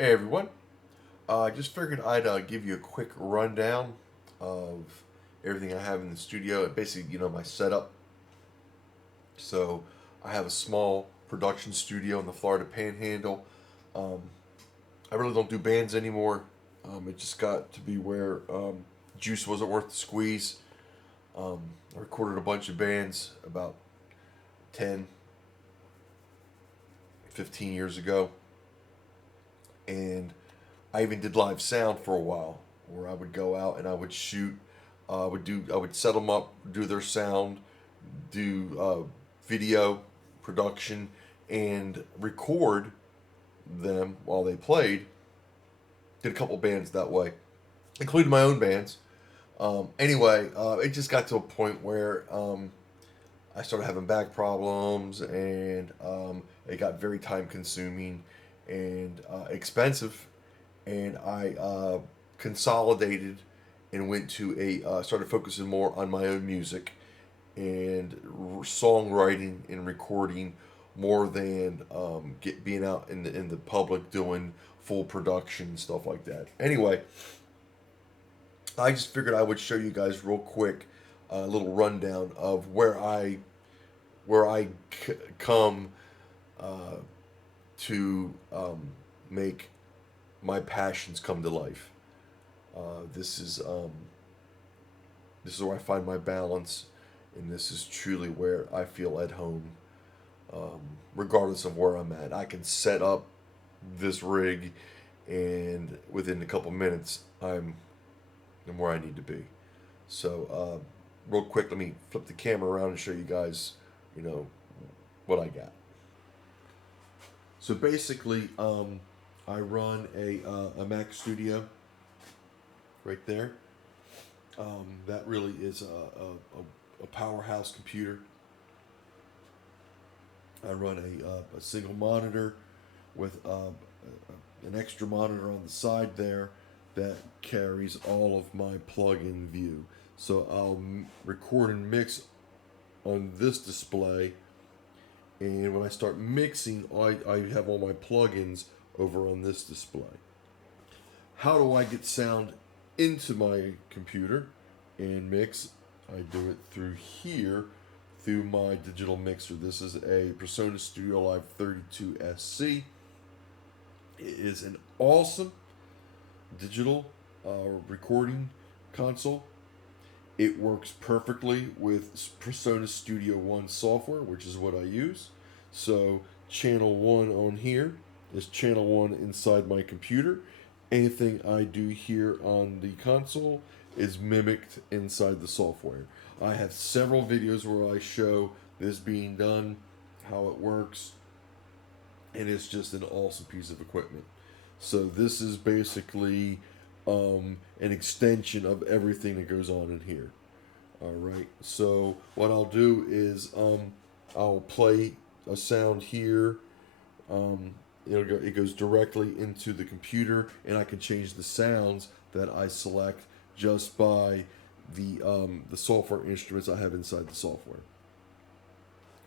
Hey everyone. I just figured I'd give you a quick rundown of everything I have in the studio. Basically, my setup. So I have a small production studio in the Florida Panhandle. Um, I really don't do bands anymore. It just got to be where juice wasn't worth the squeeze. I recorded a bunch of bands about 10, 15 years ago. And I even did live sound for a while, where I would go out and I would shoot. I would set them up, do their sound, do video production, and record them while they played. Did a couple bands that way, including my own bands. It just got to a point where I started having back problems, and it got very time consuming and expensive, and I consolidated and went to started focusing more on my own music and songwriting and recording more than being out in the public doing full production stuff like that. Anyway, I just figured I would show you guys real quick a little rundown of where I come uh, to make my passions come to life. Uh, this is um, this is where I find my balance, and this is truly where I feel at home, um, regardless of where I'm at. I can set up this rig, and within a couple minutes, I'm where I need to be. So, real quick, let me flip the camera around and show you guys, you know, what I got. So basically, I run a Mac Studio right there. That really is a powerhouse computer. I run a single monitor with an extra monitor on the side there that carries all of my plug-in view. So I'll record and mix on this display, and when I start mixing, I have all my plugins over on this display. How do I get sound into my computer and mix? I do it through here, through my digital mixer. This is a Persona Studio Live 32SC. It is an awesome digital recording console. It works perfectly with Persona Studio One software, which is what I use. So channel 1 on here is channel 1 inside my computer. Anything I do here on the console is mimicked inside the software. I have several videos where I show this being done, how it works, and it's just an awesome piece of equipment. So this is basically an extension of everything that goes on in here. All right. So what I'll do is I'll play a sound here. It goes directly into the computer, and I can change the sounds that I select just by the software instruments I have inside the software.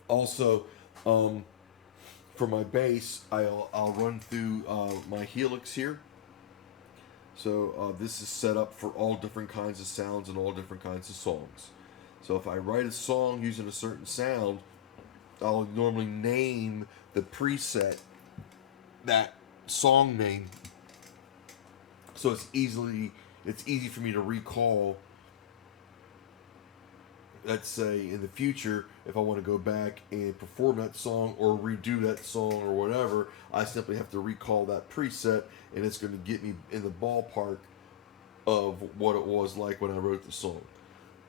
Also, for my bass, I'll run through my Helix here. So this is set up for all different kinds of sounds and all different kinds of songs. So if I write a song using a certain sound, I'll normally name the preset that song name, so it's easy for me to recall. Let's say in the future, if I want to go back and perform that song or redo that song or whatever, I simply have to recall that preset, and it's going to get me in the ballpark of what it was like when I wrote the song.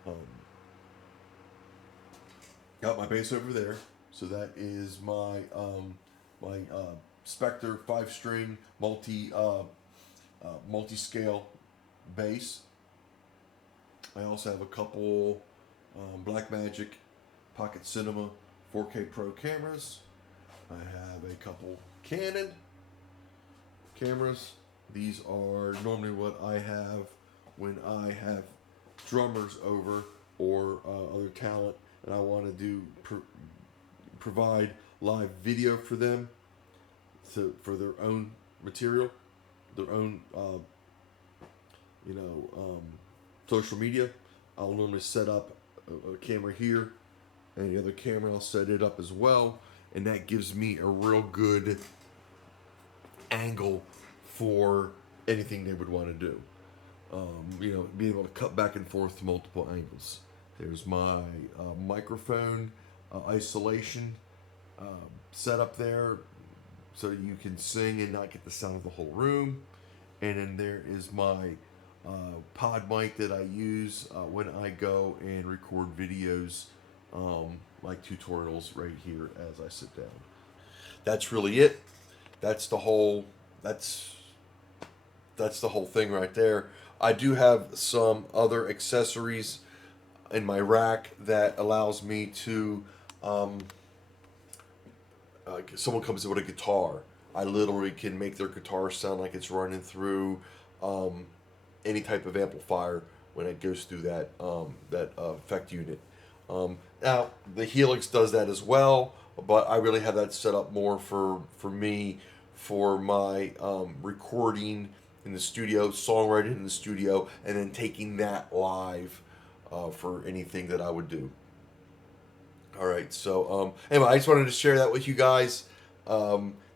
Um, got my bass over there, so that is my Spectre 5-string multi-scale bass. I also have a couple Blackmagic Pocket Cinema 4K Pro cameras. I have a couple Canon cameras. These are normally what I have when I have drummers over or other talent, and I want to provide live video for them for their own material. their own social media. I'll normally set up a camera here, and the other camera I'll set it up as well, and that gives me a real good angle for anything they would want to do. Being able to cut back and forth to multiple angles. There's my microphone isolation set up there, so you can sing and not get the sound of the whole room. And then there is my pod mic that I use when I go and record videos, like tutorials right here as I sit down. That's really it. That's the whole. That's the whole thing right there. I do have some other accessories in my rack that allows me to. Someone comes in with a guitar, I literally can make their guitar sound like it's running through any type of amplifier when it goes through that effect unit. Now the Helix does that as well, but I really have that set up more for me for my recording in the studio, songwriting in the studio, and then taking that live for anything that I would do. All right, so anyway, I just wanted to share that with you guys.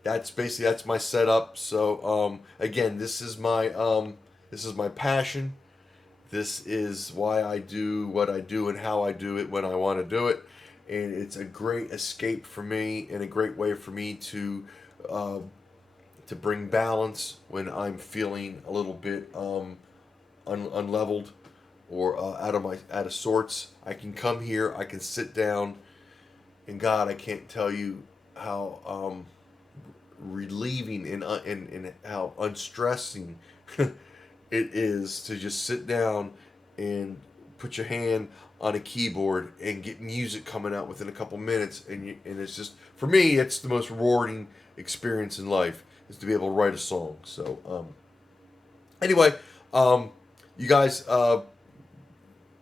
That's my setup. So again, this is my passion. This is why I do what I do and how I do it when I want to do it, and it's a great escape for me and a great way for me to bring balance when I'm feeling a little bit unleveled or out of sorts. I can come here, I can sit down, and God, I can't tell you how relieving and how unstressing it is to just sit down and put your hand on a keyboard and get music coming out within a couple minutes, and it's just, for me, it's the most rewarding experience in life, is to be able to write a song. So anyway, you guys,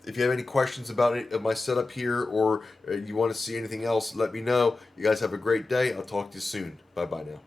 if you have any questions about it, of my setup here, or you want to see anything else, let me know. You guys have a great day. I'll talk to you soon. Bye bye now.